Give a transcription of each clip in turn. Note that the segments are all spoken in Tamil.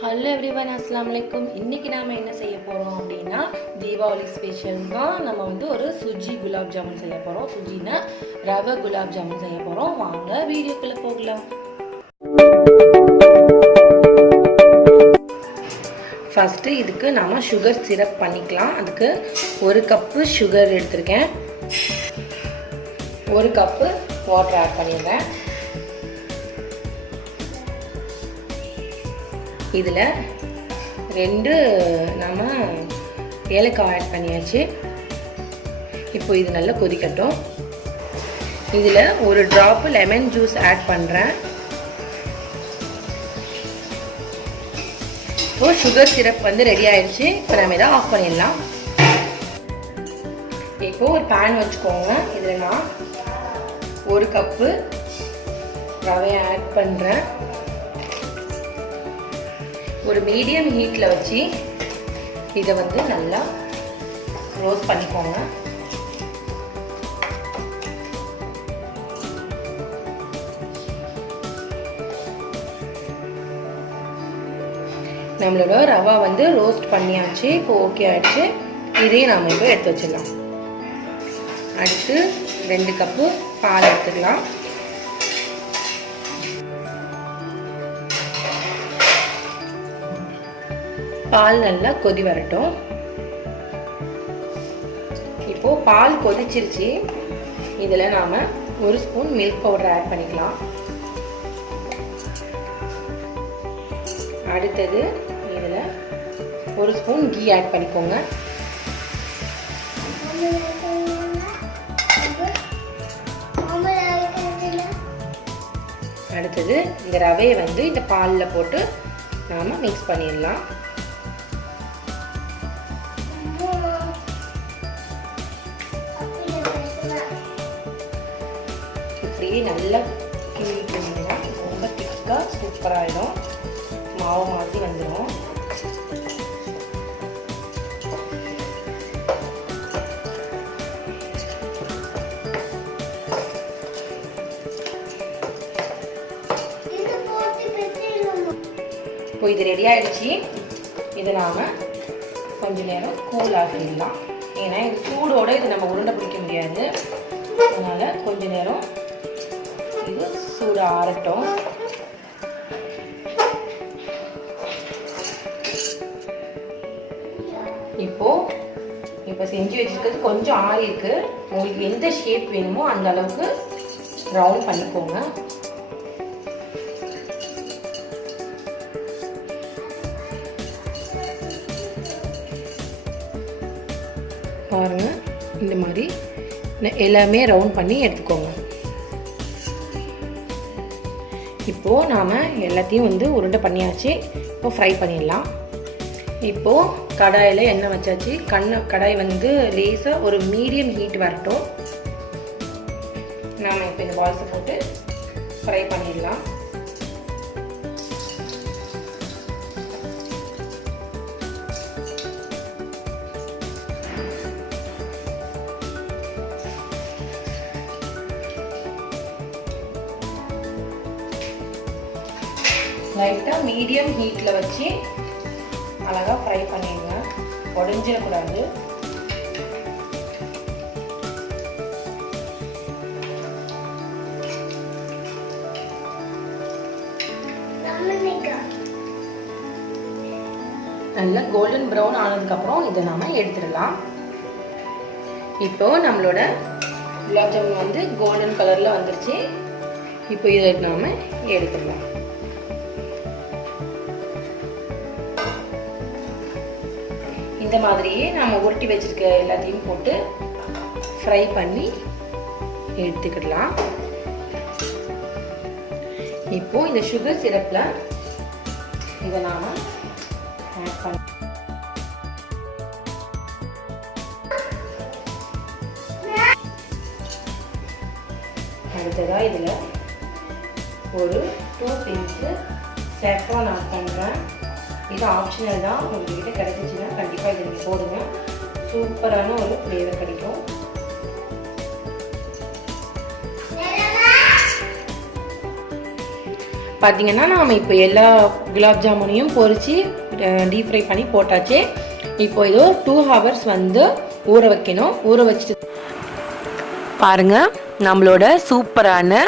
ஹலோ எவ்ரிவன், அஸ்ஸலாமு அலைக்கும். இன்றைக்கி நாம் என்ன செய்ய போகிறோம் அப்படின்னா, தீபாவளி ஸ்பெஷல் தான். நம்ம ஒரு சுஜி குலாப் ஜாமுன் செய்ய போகிறோம். சுஜினா ரவை குலாப் ஜாமுன் செய்ய போகிறோம். வாங்க வீடியோக்குள்ளே போகலாம். ஃபஸ்ட்டு இதுக்கு நாம் சுகர் சிரப் பண்ணிக்கலாம். அதுக்கு 1 கப்பு சுகர் எடுத்திருக்கேன். 1 கப்பு வாட்டர் ஆட் பண்ணிடுறேன். இதில் 2 நம்ம ஏலக்காய் ஆட் பண்ணியாச்சு. இப்போ இது நல்லா கொதிக்கட்டும். இதில் 1 ட்ராப் லெமன் ஜூஸ் ஆட் பண்ணுறேன். இப்போ சுகர் சிரப் ரெடி ஆயிடுச்சு. இப்போ நம்ம இதை ஆஃப் பண்ணிடலாம். இப்போ ஒரு பேன் வச்சுக்கோங்க. இதில் நான் 1 கப்பு ரவையை ஆட் பண்ணுறேன். ஒரு மீடியம் ஹீட்டில் வச்சு இதை நல்லா ரோஸ்ட் பண்ணிக்கோங்க. நம்மளோட ரவா ரோஸ்ட் பண்ணியாச்சு. இப்போ ஓகே ஆயிடுச்சு. இதையும் நாம் இப்போ எடுத்து வச்சிடலாம். அடுத்து 2 கப்பு பால் எடுத்துக்கலாம். பால் நல்லா கொதி வரட்டும். இப்போ பால் கொதிச்சிருச்சு. இதில் நாம் 1 ஸ்பூன் மில்க் பவுடர் ஆட் பண்ணிக்கலாம். அடுத்தது இதில் 1 ஸ்பூன் கீ ஆட் பண்ணிக்கோங்க. அடுத்தது இந்த ரவையை இந்த பாலில் போட்டு நாம் மிக்ஸ் பண்ணிடலாம். இப்படியே நல்லா கிண்டிட்டோம்னா ரொம்ப திக்காக சூப்பராகிடும். மாவு மாதிரி வந்துடும். இப்போ இது ரெடி ஆகிடுச்சு. இதை நாம் கொஞ்சம் நேரம் கூல் ஆக்கிடலாம். ஏன்னா இது சூடோடு இது நம்ம உருண்டை பிடிக்க முடியாது. அதனால் கொஞ்ச நேரம் இது சூடு ஆறட்டும். இப்போ செஞ்சு வச்சிருக்கிறது கொஞ்சம் ஆறி இருக்கு. உங்களுக்கு எந்த ஷேப் வேணுமோ அந்த அளவுக்கு ரவுண்ட் பண்ணிக்கோங்க. பாருங்க, இந்த மாதிரி எல்லாமே ரவுண்ட் பண்ணி எடுத்துக்கோங்க. இப்போது நாம் எல்லாத்தையும் உருண்டை பண்ணியாச்சு. இப்போ ஃப்ரை பண்ணிடலாம். இப்போது கடாயில் எண்ணெய் வச்சாச்சு. கடாய் லேசாக ஒரு மீடியம் ஹீட் வரட்டும். நாம் இப்போ இந்த பால்ஸை போட்டு ஃப்ரை பண்ணிடலாம். லைட்டாக மீடியம் ஹீட்டில் வச்சு அழகாக ஃப்ரை பண்ணிடுங்க. உடஞ்சிடக்கூடாது. நல்லா கோல்டன் ப்ரௌன் ஆனதுக்கப்புறம் இதை நாம் எடுத்துடலாம். இப்போ நம்மளோட குலாப் ஜாமுன் கோல்டன் கலரில் வந்துருச்சு. இப்போ இதை நாம் எடுத்துடலாம். இந்த மாதிரியே நம்ம உருட்டி வச்சிருக்க எல்லாத்தையும் போட்டு ஃப்ரை பண்ணி எடுத்துக்கிடலாம். இப்போ இந்த சுகர் சிரப்ல இதை நாம ஆட் பண்ண அடுத்ததா இதில் ஒரு 2 பிஞ்ச் சாஃப்ரான் ஆட் பண்ணுறேன். இது ஆப்ஷனல் தான். உங்கள்கிட்ட கிடைச்சிச்சுன்னா கண்டிப்பாக இதை நீங்கள் போடுங்க. சூப்பரான ஒரு ஃப்ளேவர் கிடைக்கும். பார்த்தீங்கன்னா நாம் இப்போ எல்லா குலாப் ஜாமுனையும் பொரித்து டீப் ஃப்ரை பண்ணி போட்டாச்சு. இப்போ இது 2 ஹவர்ஸ் வந்து ஊற வைக்கணும். ஊற வச்சுட்டு பாருங்கள், நம்மளோட சூப்பரான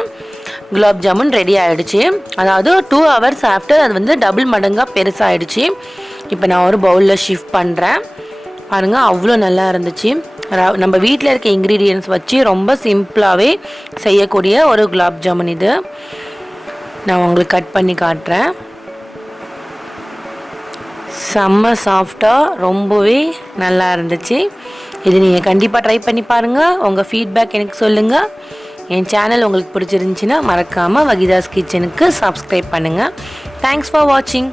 குலாப் ஜாமுன் ரெடி ஆகிடுச்சு. அதாவது 2 ஹவர்ஸ் ஆஃப்டர் அது வந்து டபுள் மடங்காக பெருசாகிடுச்சு. இப்போ நான் ஒரு பவுலில் ஷிஃப்ட் பண்ணுறேன். பாருங்கள், அவ்வளோ நல்லா இருந்துச்சு. நம்ம வீட்டில் இருக்க இன்க்ரீடியன்ஸ் வச்சு ரொம்ப சிம்பிளாகவே செய்யக்கூடிய ஒரு குலாப் ஜாமுன் இது. நான் உங்களுக்கு கட் பண்ணி காட்டுறேன். செம்ம சாஃப்டாக ரொம்பவே நல்லா இருந்துச்சு. இது நீங்கள் கண்டிப்பாக ட்ரை பண்ணி பாருங்கள். உங்கள் ஃபீட்பேக் எனக்கு சொல்லுங்கள். என் சேனல் உங்களுக்கு பிடிச்சிருந்துச்சின்னா மறக்காமல் வகிதாஸ் கிச்சனுக்கு சப்ஸ்கிரைப் பண்ணுங்கள். தேங்க்ஸ் ஃபார் வாட்சிங்.